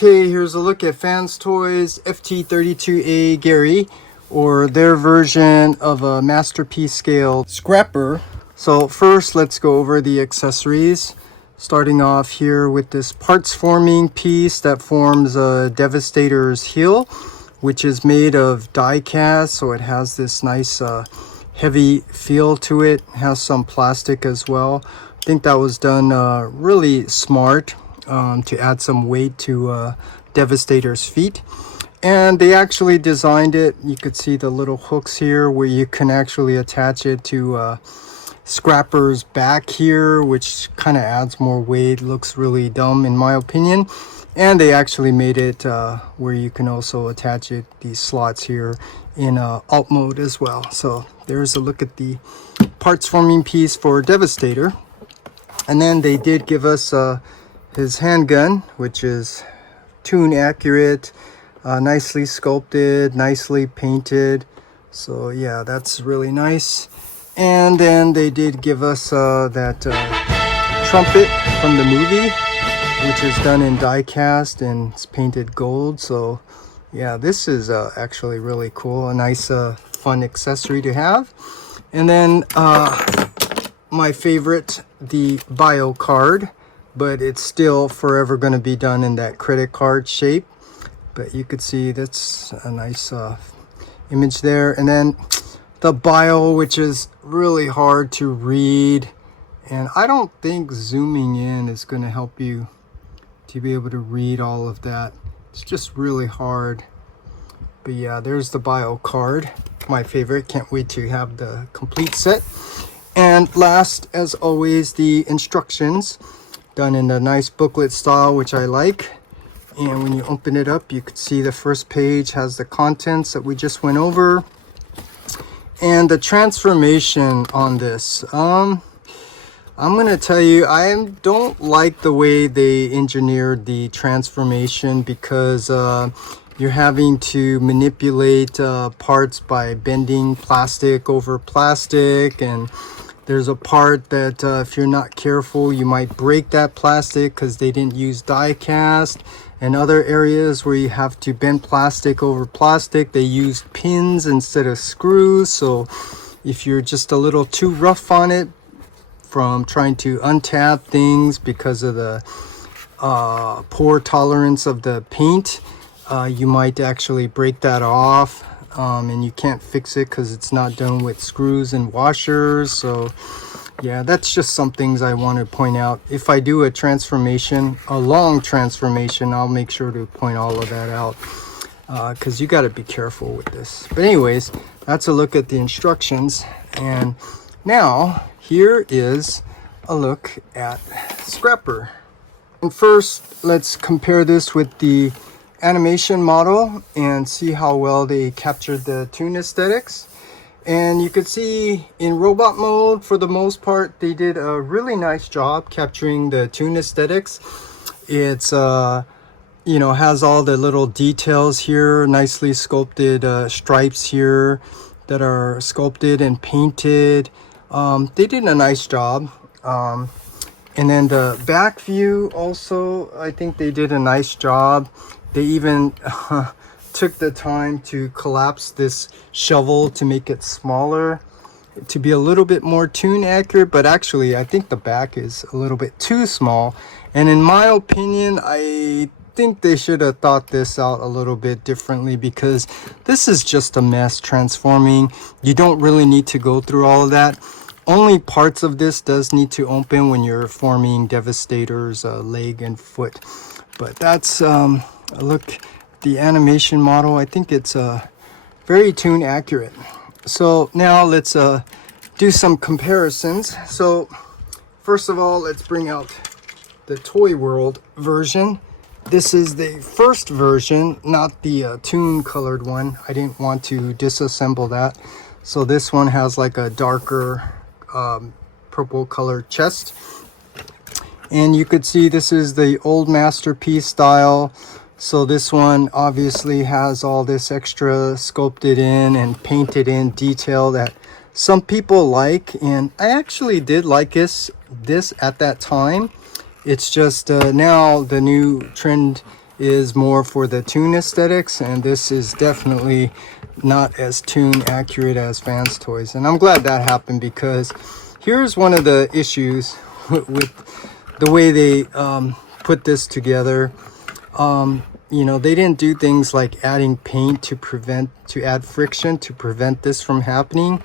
Okay, here's a look at FansToys FT-32A Gehry, or their version of a masterpiece scale scrapper. So first, let's go over the accessories. Starting off here with this parts forming piece that forms a Devastator's heel, which is made of die cast, so it has this nice heavy feel to it. It has some plastic as well. I think that was done really smart to add some weight to Devastator's feet. And they actually designed it. You could see the little hooks here where you can actually attach it to Scrapper's back here, which kind of adds more weight. Looks really dumb in my opinion. And they actually made it where you can also attach it, these slots here, in alt mode as well. So there's a look at the parts forming piece for Devastator. And then they did give us his handgun, which is tune accurate, nicely sculpted, nicely painted. So yeah, that's really nice. And then they did give us that trumpet from the movie, which is done in die cast and it's painted gold. So yeah, this is actually really cool, a nice fun accessory to have. And then my favorite, the bio card, but it's still forever going to be done in that credit card shape. But you could see that's a nice image there. And then the bio, which is really hard to read, and I don't think zooming in is going to help you to be able to read all of that. It's just really hard. But yeah, there's the bio card, my favorite. Can't wait to have the complete set. And last, as always, the instructions, done in a nice booklet style, which I like. And when you open it up, you can see the first page has the contents that we just went over. And the transformation on this, I'm gonna tell you, I don't like the way they engineered the transformation, because you're having to manipulate parts by bending plastic over plastic, and there's a part that if you're not careful, you might break that plastic because they didn't use die cast. And other areas where you have to bend plastic over plastic, they used pins instead of screws. So if you're just a little too rough on it from trying to untap things because of the poor tolerance of the paint, you might actually break that off, and you can't fix it because it's not done with screws and washers. So yeah, that's just some things I want to point out. If I do a transformation, a long transformation, I'll make sure to point all of that out, because you got to be careful with this. But anyways, that's a look at the instructions. And now here is a look at Scrapper. And first, let's compare this with the animation model and see how well they captured the toon aesthetics. And you could see in robot mode, for the most part, they did a really nice job capturing the toon aesthetics. It's you know, has all the little details here, nicely sculpted stripes here that are sculpted and painted. They did a nice job. And then the back view also, I think they did a nice job. They even took the time to collapse this shovel to make it smaller, to be a little bit more toon accurate. But actually, I think the back is a little bit too small. And in my opinion, I think they should have thought this out a little bit differently, because this is just a mess transforming. You don't really need to go through all of that. Only parts of this does need to open when you're forming Devastator's leg and foot. But that's a look at the animation model. I think it's very toon accurate. So now let's do some comparisons. So first of all, let's bring out the Toy World version. This is the first version, not the toon colored one. I didn't want to disassemble that. So this one has like a darker purple colored chest. And you could see this is the old masterpiece style. So this one obviously has all this extra sculpted in and painted in detail that some people like. And I actually did like this at that time. It's just now the new trend is more for the tune aesthetics, and this is definitely not as tune accurate as FansToys. And I'm glad that happened, because here's one of the issues with the way they put this together. You know, they didn't do things like adding paint to add friction to prevent this from happening.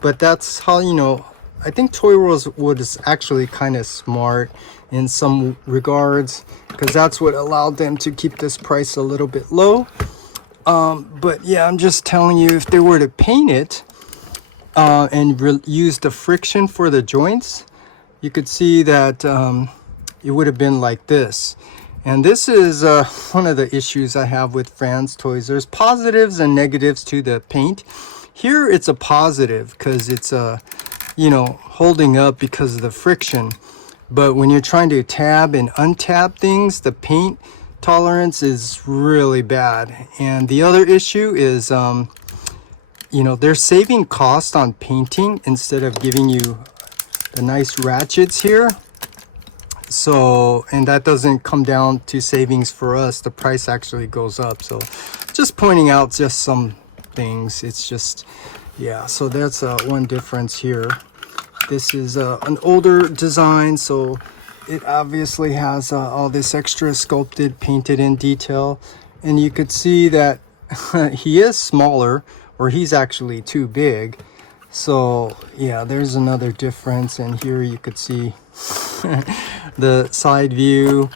But that's how, you know, I think Toy World was actually kind of smart in some regards, because that's what allowed them to keep this price a little bit low. But yeah, I'm just telling you, if they were to paint it and use the friction for the joints, you could see that it would have been like this. And this is one of the issues I have with FansToys. There's positives and negatives to the paint. Here it's a positive because it's you know, holding up because of the friction. But when you're trying to tab and untab things, the paint tolerance is really bad. And the other issue is, you know, they're saving cost on painting instead of giving you the nice ratchets here. So, and that doesn't come down to savings for us. The price actually goes up. So just pointing out just some things. It's just, yeah, so that's one difference here. This is an older design, so it obviously has all this extra sculpted, painted in detail. And you could see that he is smaller, or he's actually too big. So yeah, there's another difference. And here you could see the side view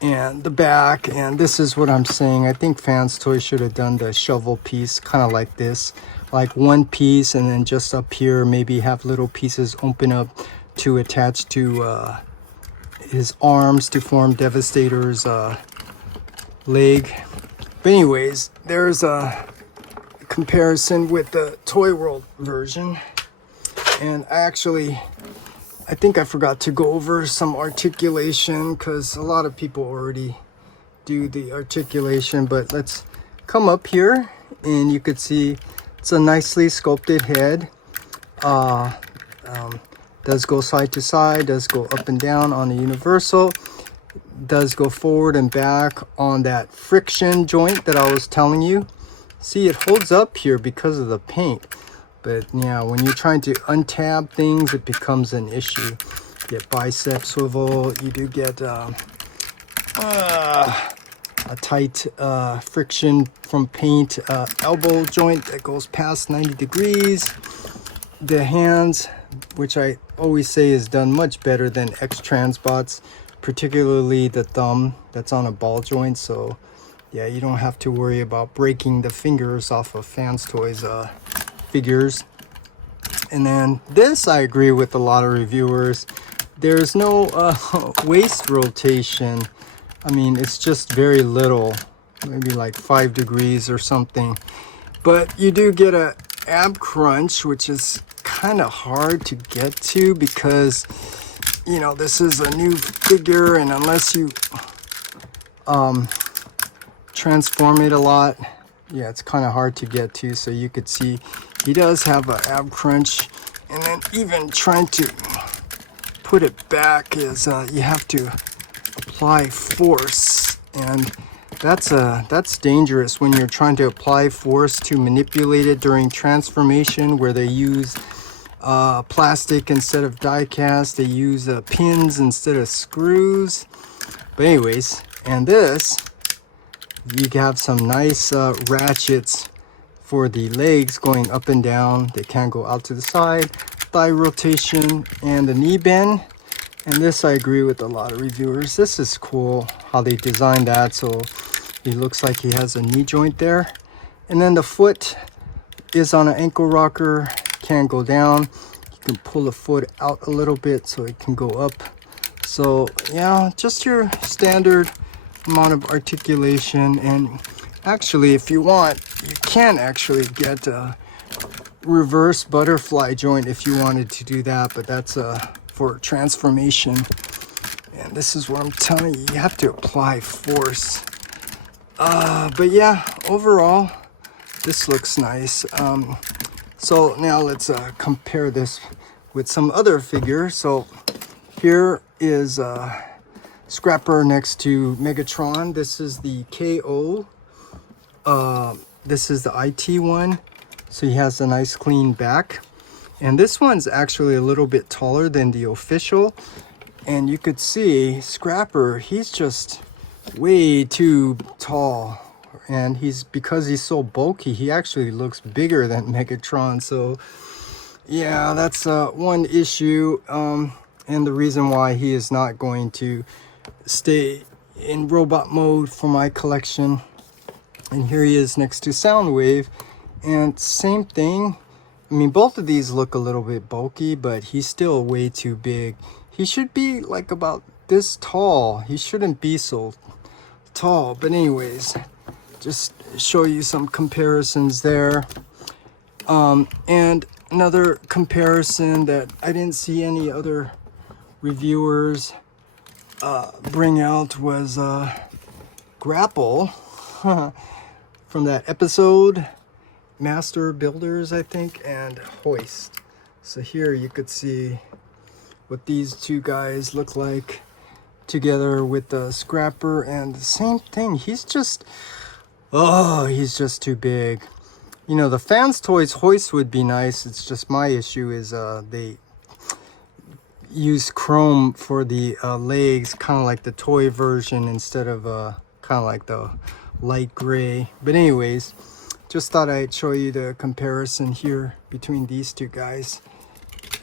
and the back. And this is what I'm saying. I think FansToys should have done the shovel piece kind of like this, like one piece, and then just up here maybe have little pieces open up to attach to his arms to form Devastator's leg. But anyways, there's a comparison with the Toy World version. And I think I forgot to go over some articulation, because a lot of people already do the articulation. But let's come up here and you could see it's a nicely sculpted head. Does go side to side, does go up and down on the universal, does go forward and back on that friction joint that I was telling you. See, it holds up here because of the paint. But yeah, when you're trying to untab things, it becomes an issue. You get bicep swivel, you do get a tight friction from paint, elbow joint that goes past 90 degrees. The hands, which I always say is done much better than X-Transbots, particularly the thumb that's on a ball joint. So yeah, you don't have to worry about breaking the fingers off of FansToys figures. And then this, I agree with a lot of reviewers. There's no waist rotation. I mean, it's just very little, maybe like 5 degrees or something. But you do get a ab crunch, which is kind of hard to get to because, you know, this is a new figure, and unless you transform it a lot, yeah, it's kind of hard to get to. So you could see he does have an ab crunch, and then even trying to put it back is you have to apply force, and that's dangerous when you're trying to apply force to manipulate it during transformation, where they use plastic instead of die cast. They use pins instead of screws. But anyways, and this, you have some nice ratchets for the legs going up and down. They can go out to the side, thigh rotation, and the knee bend. And this, I agree with a lot of reviewers. This is cool how they designed that, so he looks like he has a knee joint there. And then the foot is on an ankle rocker, can go down. You can pull the foot out a little bit so it can go up. So yeah, just your standard amount of articulation. And actually, if you want, you can actually get a reverse butterfly joint if you wanted to do that, but that's for transformation. And this is what I'm telling you, you have to apply force. But yeah, overall, this looks nice. So now let's compare this with some other figures. So here is scrapper next to Megatron. This is the KO. This is the IT one. So he has a nice clean back. And this one's actually a little bit taller than the official. And you could see Scrapper, he's just way too tall. And because he's so bulky, he actually looks bigger than Megatron. So yeah, that's one issue. And the reason why he is not going to stay in robot mode for my collection. And here he is next to Soundwave. And same thing. I mean, both of these look a little bit bulky, but he's still way too big. He should be like about this tall. He shouldn't be so tall. But anyways, just show you some comparisons there. And another comparison that I didn't see any other reviewers bring out was Grapple from that episode. Master Builders, I think, and Hoist. So here you could see what these two guys look like together with the Scrapper, and the same thing. He's just too big. You know, the FansToys Hoist would be nice. It's just my issue is they use chrome for the legs, kind of like the toy version, instead of kind of like the light gray. But anyways, just thought I'd show you the comparison here between these two guys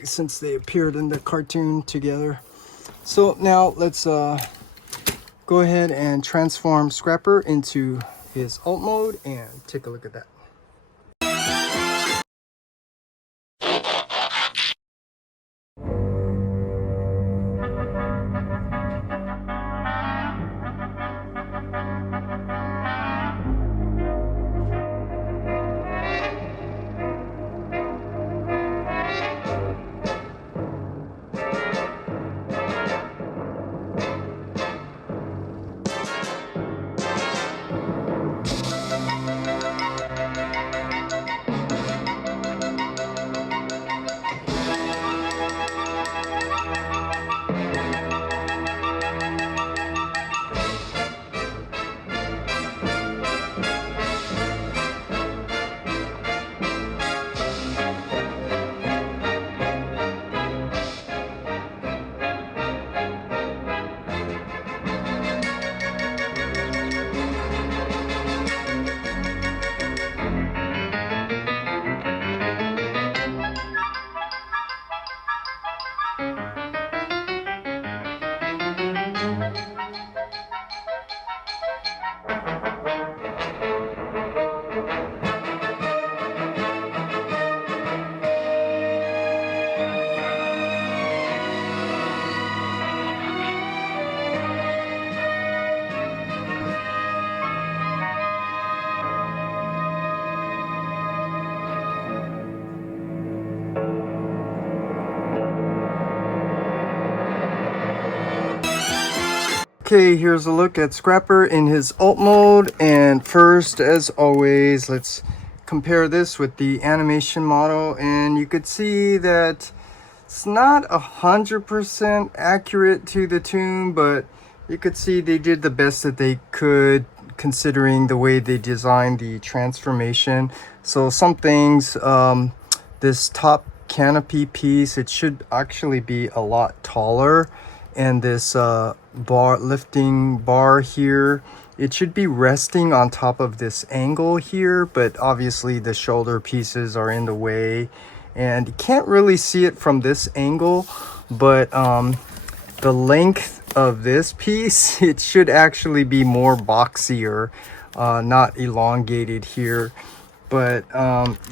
since they appeared in the cartoon together. So now let's go ahead and transform Scrapper into his alt mode and take a look at that. Okay, here's a look at Scrapper in his alt mode, and first, as always, let's compare this with the animation model, and you could see that it's not 100% accurate to the tune, but you could see they did the best that they could considering the way they designed the transformation. So some things, this top canopy piece, it should actually be a lot taller, and this lifting bar here, it should be resting on top of this angle here, but obviously the shoulder pieces are in the way and you can't really see it from this angle, but the length of this piece, it should actually be more boxier, not elongated here. But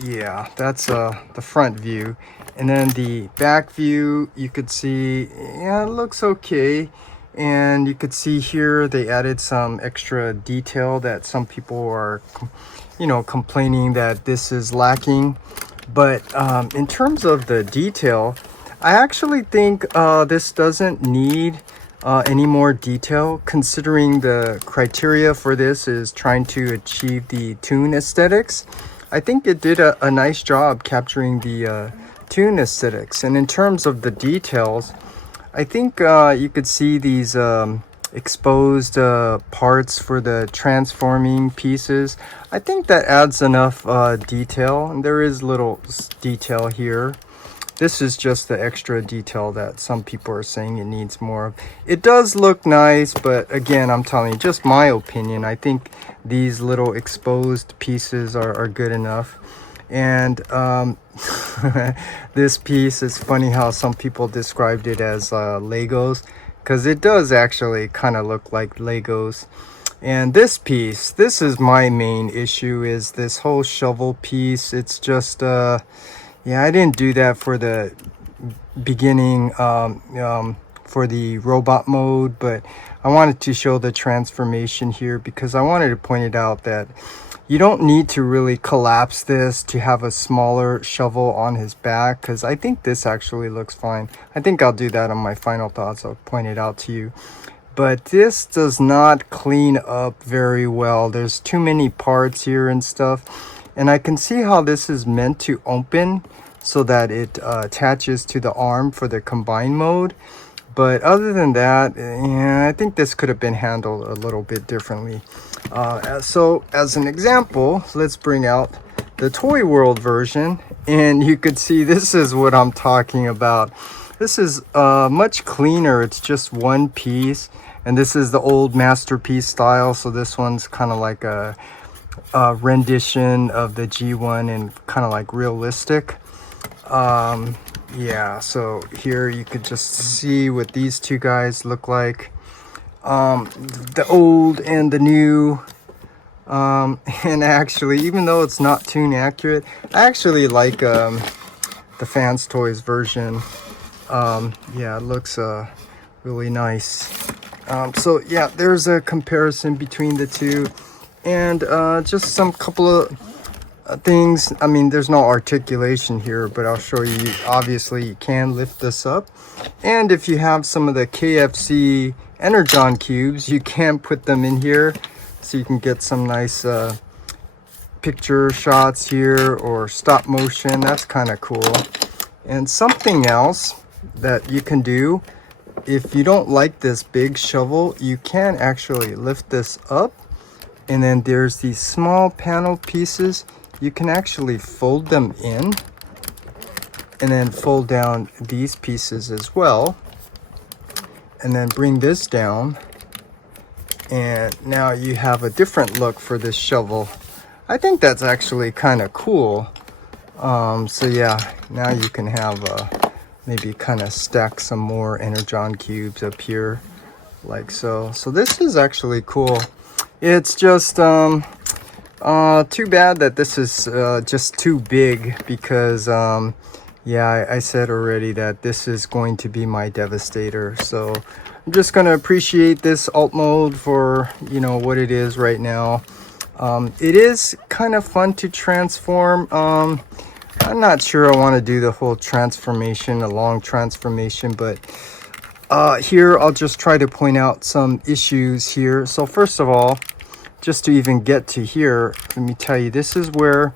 yeah, that's the front view. And then the back view, you could see, yeah, it looks okay. And you could see here they added some extra detail that some people are, you know, complaining that this is lacking. But in terms of the detail, I actually think this doesn't need any more detail, considering the criteria for this is trying to achieve the toon aesthetics. I think it did a nice job capturing the toon aesthetics. And in terms of the details, I think you could see these exposed parts for the transforming pieces. I think that adds enough detail, and there is little detail here. This is just the extra detail that some people are saying it needs more of. It does look nice, but again, I'm telling you, just my opinion. I think these little exposed pieces are good enough. And this piece, is funny how some people described it as Legos, because it does actually kind of look like Legos. And this piece, this is my main issue, is this whole shovel piece. It's just yeah, I didn't do that for the beginning for the robot mode, but I wanted to show the transformation here because I wanted to point it out that you don't need to really collapse this to have a smaller shovel on his back, because I think this actually looks fine. I think I'll do that on my final thoughts. I'll point it out to you. But this does not clean up very well. There's too many parts here and stuff. And I can see how this is meant to open so that it attaches to the arm for the combine mode. But other than that, yeah, I think this could have been handled a little bit differently. So as an example, let's bring out the Toy World version. And you could see this is what I'm talking about. This is much cleaner. It's just one piece. And this is the old Masterpiece style. So this one's kind of like a rendition of the G1 and kind of like realistic. Yeah, so here you could just see what these two guys look like, the old and the new. And actually, even though it's not tune accurate, I actually like the FansToys version. Yeah, it looks really nice. So yeah, there's a comparison between the two. And just some couple of things. I mean, there's no articulation here, but I'll show you. Obviously, you can lift this up. And if you have some of the KFC Energon cubes, you can put them in here so you can get some nice picture shots here or stop motion. That's kind of cool. And something else that you can do, if you don't like this big shovel, you can actually lift this up. And then there's these small panel pieces. You can actually fold them in and then fold down these pieces as well. And then bring this down. And now you have a different look for this shovel. I think that's actually kind of cool. So yeah, now you can have maybe kind of stack some more Energon cubes up here like so. So this is actually cool. It's just too bad that this is just too big, because yeah, I said already that this is going to be my Devastator. So I'm just going to appreciate this alt mode for, you know, what it is right now. It is kind of fun to transform. I'm not sure I want to do the whole transformation, a long transformation, but here I'll just try to point out some issues here. So first of all, just to even get to here, let me tell you, this is where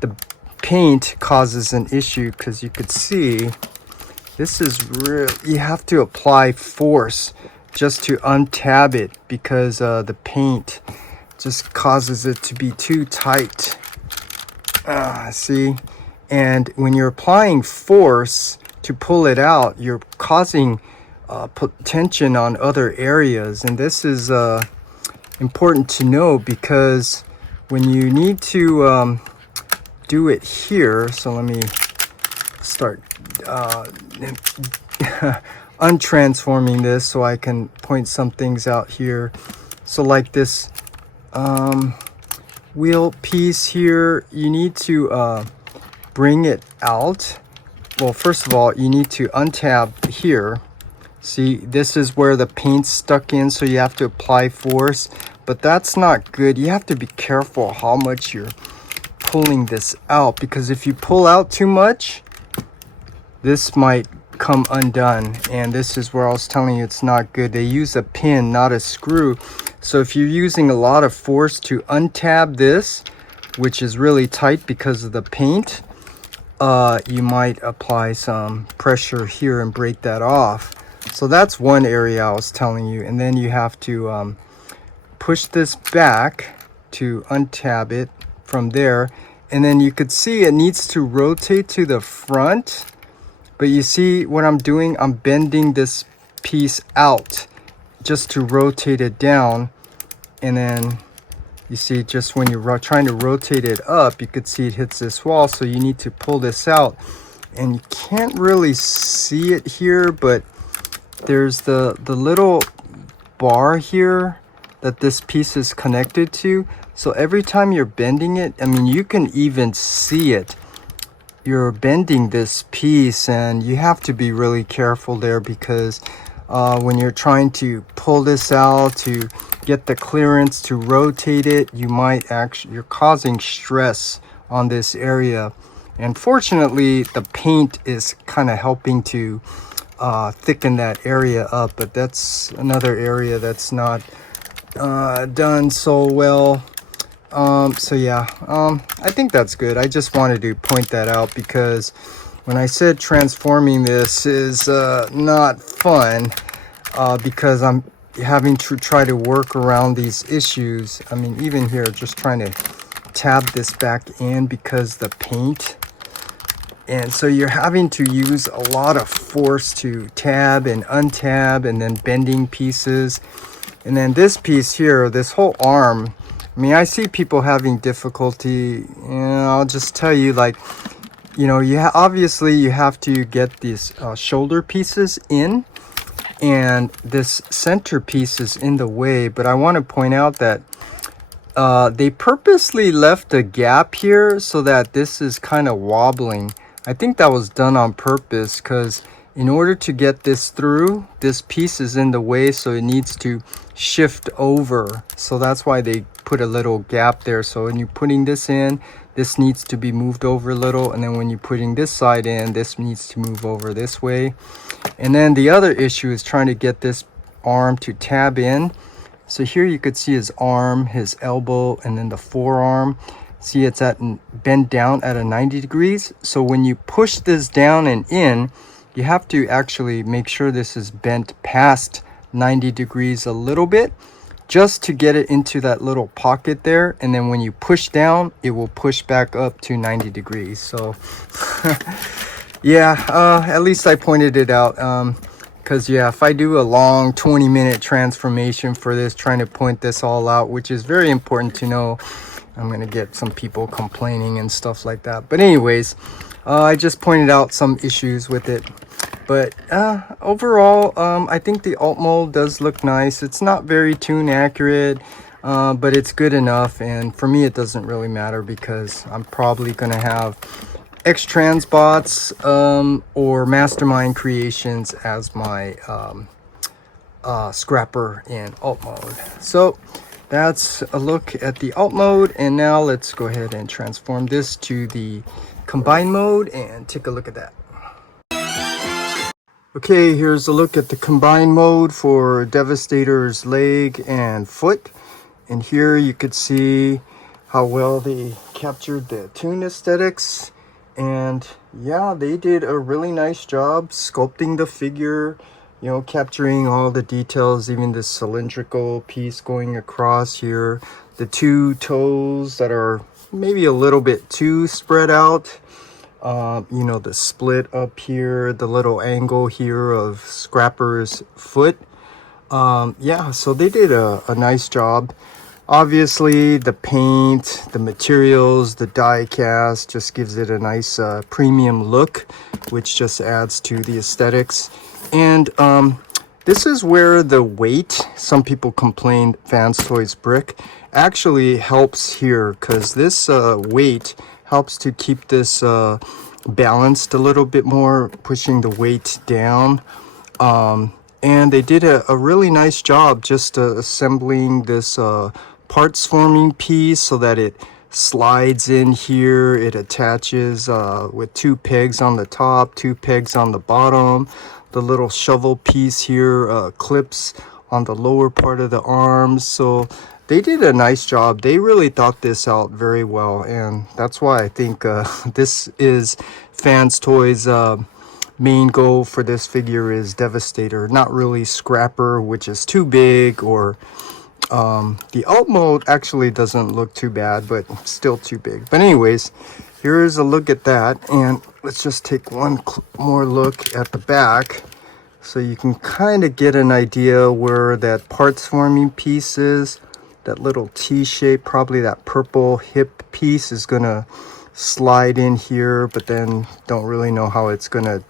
the paint causes an issue, because you could see this is real. You have to apply force just to untab it, because the paint just causes it to be too tight. See? And when you're applying force to pull it out, you're causing tension on other areas. And this is important to know, because when you need to do it here, so let me start untransforming this so I can point some things out here. So like this wheel piece here, you need to bring it out. Well, first of all, you need to untab here. See, this is where the paint's stuck in, so you have to apply force, but that's not good. You have to be careful how much you're pulling this out, because if you pull out too much, this might come undone. And this is where I was telling you it's not good. They use a pin, not a screw. So if you're using a lot of force to untab this, which is really tight because of the paint, you might apply some pressure here and break that off. So that's one area I was telling you. And then you have to push this back to untab it from there. And then you could see it needs to rotate to the front. But you see what I'm doing? I'm bending this piece out just to rotate it down. And then you see just when you're trying to rotate it up, you could see it hits this wall. So you need to pull this out. And you can't really see it here, but there's the little bar here that this piece is connected to. So every time you're bending it, I mean, you can even see it. You're bending this piece, and you have to be really careful there, because when you're trying to pull this out to get the clearance to rotate it, you're causing stress on this area. And fortunately, the paint is kind of helping to thicken that area up, but that's another area that's not done so well. So yeah, I think that's good. I just wanted to point that out, because when I said transforming this is not fun, because I'm having to try to work around these issues. I mean, even here, just trying to tab this back in because the paint. And so you're having to use a lot of force to tab and untab, and then bending pieces. And then this piece here, this whole arm, I mean, I see people having difficulty. I'll just tell you, like, you know, obviously you have to get these shoulder pieces in, and this center piece is in the way. But I want to point out that they purposely left a gap here so that this is kind of wobbling. I think that was done on purpose, because in order to get this through, this piece is in the way, so it needs to shift over. So that's why they put a little gap there. So when you're putting this in, this needs to be moved over a little, and then when you're putting this side in, this needs to move over this way. And then the other issue is trying to get this arm to tab in. So here you could see his arm, his elbow, and then the forearm. See, it's bent down at a 90 degrees. So when you push this down and in, you have to actually make sure this is bent past 90 degrees a little bit, just to get it into that little pocket there. And then when you push down, it will push back up to 90 degrees. So yeah, at least I pointed it out. Because yeah, if I do a long 20-minute transformation for this, trying to point this all out, which is very important to know, I'm gonna get some people complaining and stuff like that. But anyways, I just pointed out some issues with it. But overall, I think the alt mode does look nice. It's not very tune accurate, but it's good enough. And for me, it doesn't really matter, because I'm probably gonna have X-Transbots or Mastermind Creations as my scrapper in alt mode. So that's a look at the alt mode, and now let's go ahead and transform this to the combine mode and take a look at that. Okay, here's a look at the combine mode for Devastator's leg and foot. And here you could see how well they captured the tune aesthetics. And yeah, they did a really nice job sculpting the figure, you know, capturing all the details, even this cylindrical piece going across here, the two toes that are maybe a little bit too spread out, you know, the split up here, the little angle here of Scrapper's foot. Yeah, so they did a nice job. Obviously, the paint, the materials, the die cast just gives it a nice premium look, which just adds to the aesthetics. And this is where the weight, some people complained FansToys brick, actually helps here, because this weight helps to keep this balanced a little bit more, pushing the weight down. And they did a really nice job just assembling this parts forming piece so that it slides in here. It attaches with two pegs on the top, two pegs on the bottom. The little shovel piece here clips on the lower part of the arms. So they did a nice job. They really thought this out very well, and that's why I think this is FansToys main goal for this figure is Devastator, not really Scrapper, which is too big, or the alt mode actually doesn't look too bad, but still too big. But anyways, here's a look at that, and let's just take one more look at the back so you can kind of get an idea where that parts forming piece is. That little T shape, probably that purple hip piece is gonna slide in here, but then don't really know how it's gonna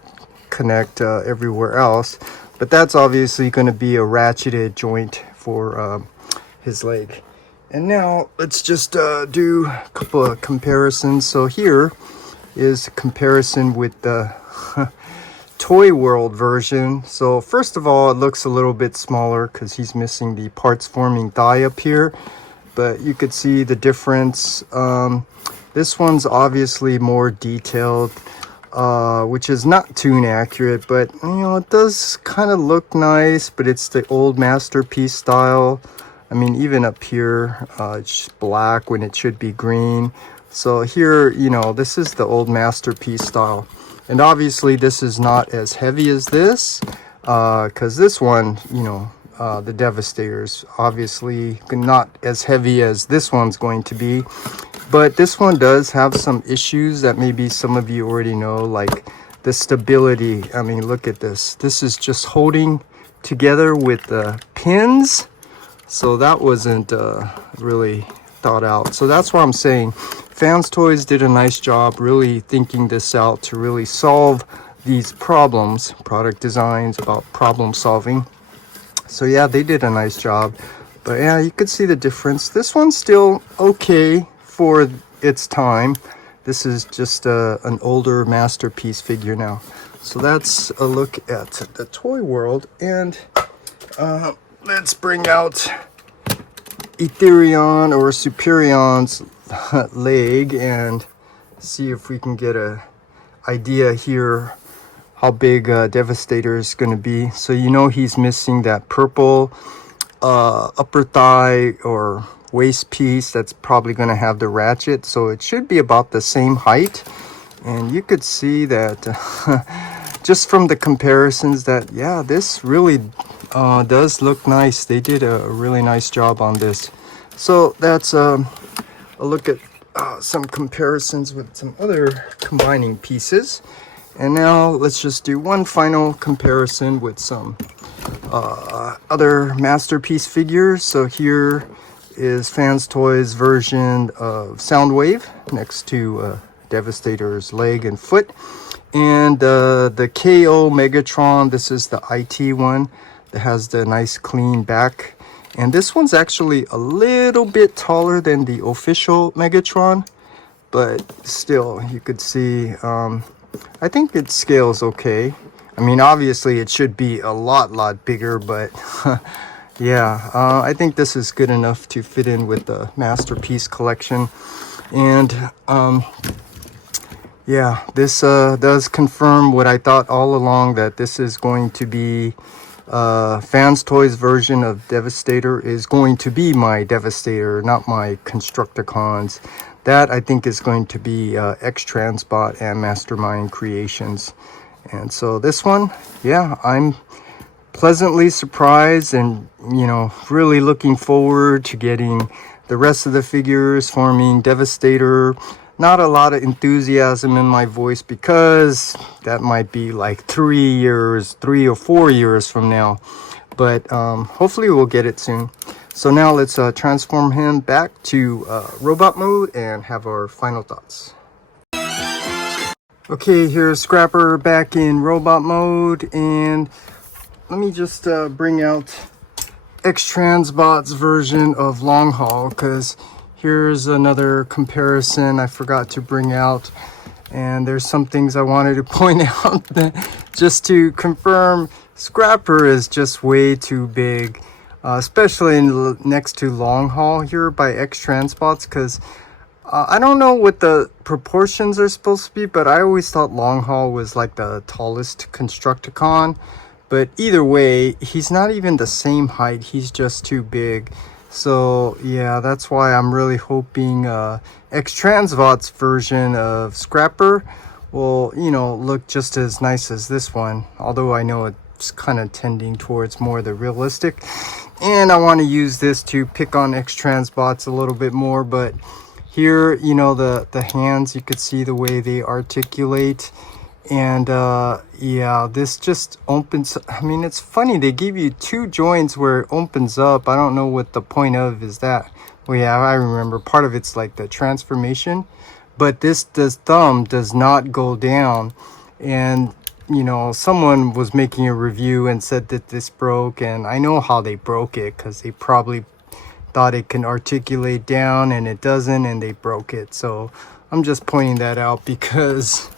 connect everywhere else. But that's obviously going to be a ratcheted joint for his leg. And now let's just do a couple of comparisons. So here is a comparison with the Toy World version. So first of all, it looks a little bit smaller because he's missing the parts forming die up here, but you could see the difference. This one's obviously more detailed, which is not too inaccurate, but you know, it does kind of look nice, but it's the old masterpiece style. I mean, even up here, it's black when it should be green. So here, you know, this is the old masterpiece style. And obviously this is not as heavy as this, because this one, you know, the Devastator's obviously not as heavy as this one's going to be. But this one does have some issues that maybe some of you already know, like the stability. I mean, look at this. This is just holding together with the pins. So that wasn't really thought out. So that's what I'm saying. FansToys did a nice job really thinking this out to really solve these problems. Product designs about problem solving. So yeah, they did a nice job. But yeah, you could see the difference. This one's still okay for its time. This is just an older masterpiece figure now. So that's a look at the Toy World. And let's bring out Ethereon or Superion's leg and see if we can get a idea here how big Devastator is going to be. So you know he's missing that purple upper thigh or waist piece that's probably going to have the ratchet, so it should be about the same height. And you could see that just from the comparisons that, yeah, this really does look nice. They did a really nice job on this. So that's a look at some comparisons with some other combining pieces. And now let's just do one final comparison with some other masterpiece figures. So here is FansToys version of Soundwave next to Devastator's leg and foot. And the KO Megatron, this is the IT one that has the nice clean back. And this one's actually a little bit taller than the official Megatron, but still you could see, I think it scales okay. I mean, obviously it should be a lot bigger, but yeah, I think this is good enough to fit in with the masterpiece collection. And yeah, this does confirm what I thought all along, that this is going to be FansToys version of Devastator is going to be my Devastator, not my Constructicons. That I think is going to be X-Transbot and Mastermind Creations. And so this one, yeah, I'm pleasantly surprised and, you know, really looking forward to getting the rest of the figures forming Devastator. Not a lot of enthusiasm in my voice because that might be like 3 or 4 years from now. But hopefully we'll get it soon. So now let's transform him back to robot mode and have our final thoughts. Okay, here's Scrapper back in robot mode, and let me just bring out X-Transbot's version of Long Haul, because here's another comparison I forgot to bring out, and there's some things I wanted to point out just to confirm. Scrapper is just way too big, especially next to Long Haul here by X-Transbots, because I don't know what the proportions are supposed to be, but I always thought Long Haul was like the tallest Constructicon. But either way, he's not even the same height. He's just too big. So yeah, that's why I'm really hoping X-Transbot's version of Scrapper will, you know, look just as nice as this one, although I know it's kind of tending towards more the realistic. And I want to use this to pick on X-Trans bots a little bit more, but here, you know, the hands, you could see the way they articulate. And yeah, this just opens. I mean, it's funny, they give you two joints where it opens up. I don't know what the point of is that. Well, yeah, I remember part of it's like the transformation, but this thumb does not go down. And you know, someone was making a review and said that this broke, and I know how they broke it, because they probably thought it can articulate down and it doesn't, and they broke it. So I'm just pointing that out because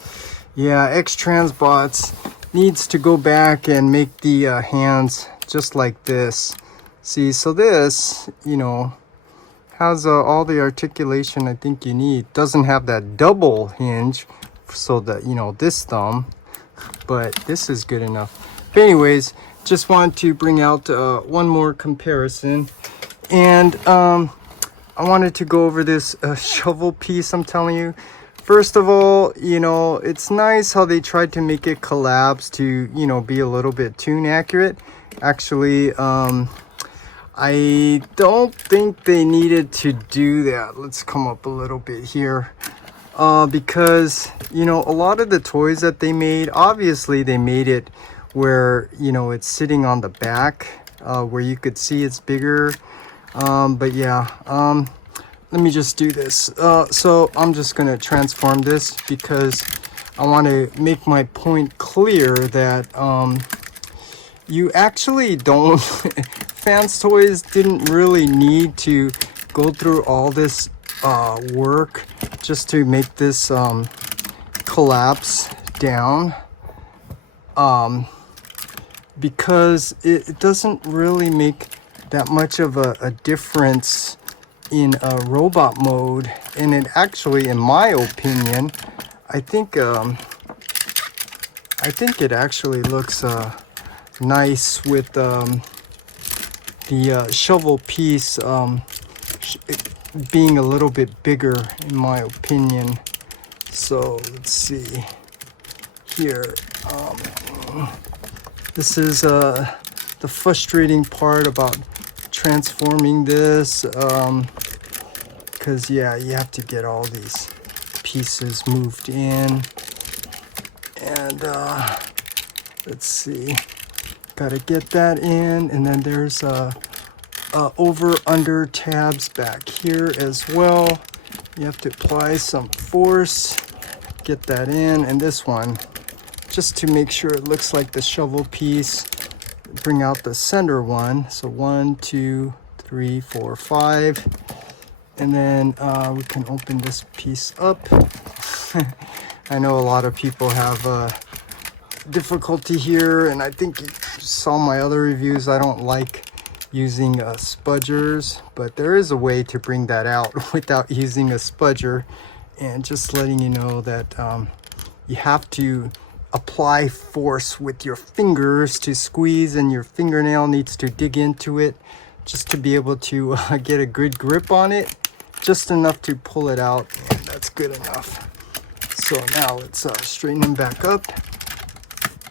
yeah, X-Trans bots needs to go back and make the hands just like this. See, so this, you know, has all the articulation I think you need. Doesn't have that double hinge, so that, you know, this thumb, but this is good enough. But anyways, just want to bring out one more comparison. And I wanted to go over this shovel piece. I'm telling you, first of all, you know, it's nice how they tried to make it collapse to, you know, be a little bit tune accurate. Actually, I don't think they needed to do that. Let's come up a little bit here. Because, you know, a lot of the toys that they made, obviously they made it where, you know, it's sitting on the back, where you could see it's bigger. But yeah, let me just do this. So I'm just going to transform this because I want to make my point clear that you actually don't, FansToys didn't really need to go through all this work just to make this collapse down, because it doesn't really make that much of a difference in robot mode. And it actually, in my opinion, I think it actually looks nice with the shovel piece being a little bit bigger, in my opinion. So let's see here. This is the frustrating part about transforming this, because yeah, you have to get all these pieces moved in. And let's see, gotta get that in. And then there's over under tabs back here as well. You have to apply some force, get that in. And this one, just to make sure it looks like the shovel piece, bring out the center one. So 1, 2, 3, 4, 5. And then we can open this piece up. I know a lot of people have difficulty here, and I think you saw my other reviews. I don't like using spudgers, but there is a way to bring that out without using a spudger. And just letting you know that you have to apply force with your fingers to squeeze, and your fingernail needs to dig into it just to be able to get a good grip on it, just enough to pull it out, and that's good enough. So now let's straighten them back up,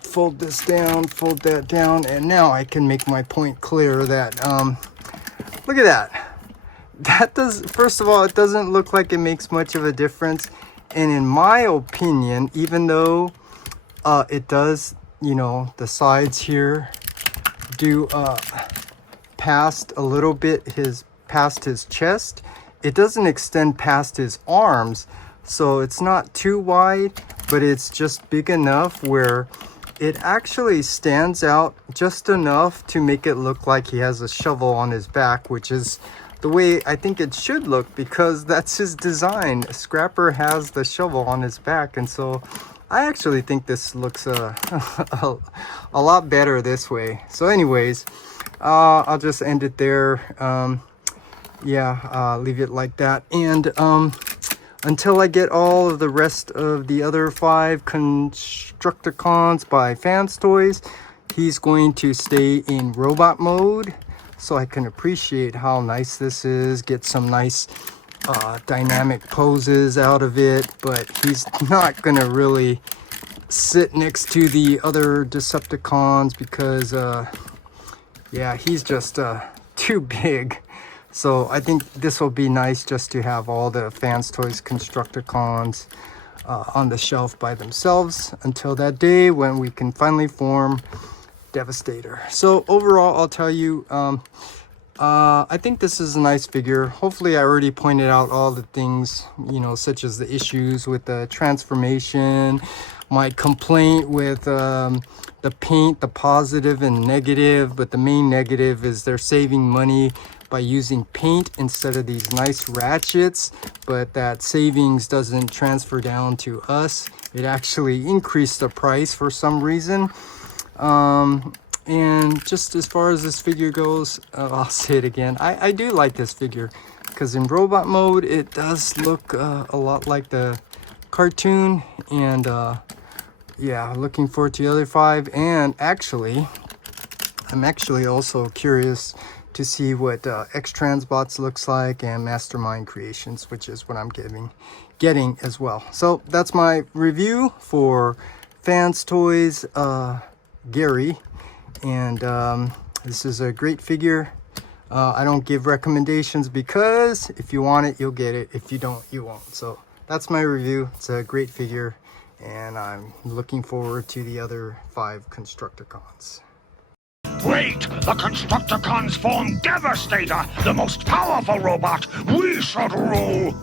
fold this down, fold that down, and now I can make my point clear that look at that does, first of all, it doesn't look like it makes much of a difference. And in my opinion, even though it does, you know, the sides here do past a little bit past his chest, it doesn't extend past his arms. So it's not too wide, but it's just big enough where it actually stands out just enough to make it look like he has a shovel on his back, which is the way I think it should look, because that's his design. Scrapper has the shovel on his back, and so I actually think this looks a lot better this way. So anyways, I'll just end it there. Yeah, leave it like that. And until I get all of the rest of the other 5 Constructicons by FansToys, he's going to stay in robot mode so I can appreciate how nice this is, get some nice dynamic poses out of it, but he's not gonna really sit next to the other Decepticons because yeah, he's just too big. So I think this will be nice just to have all the FansToys Constructicons on the shelf by themselves until that day when we can finally form Devastator. So overall, I'll tell you, I think this is a nice figure. Hopefully I already pointed out all the things, you know, such as the issues with the transformation, my complaint with the paint, the positive and negative, but the main negative is they're saving money by using paint instead of these nice ratchets, but that savings doesn't transfer down to us. It actually increased the price for some reason. And just as far as this figure goes, I'll say it again, I do like this figure because in robot mode it does look a lot like the cartoon. And yeah, looking forward to the other 5. And actually I'm actually also curious to see what X-Transbots looks like and Mastermind Creations, which is what I'm getting as well. So that's my review for FansToys Gehry. And this is a great figure. I don't give recommendations because if you want it, you'll get it. If you don't, you won't. So that's my review. It's a great figure, and I'm looking forward to the other 5 Constructicons. Wait! The Constructicons form Devastator, the most powerful robot! We should rule!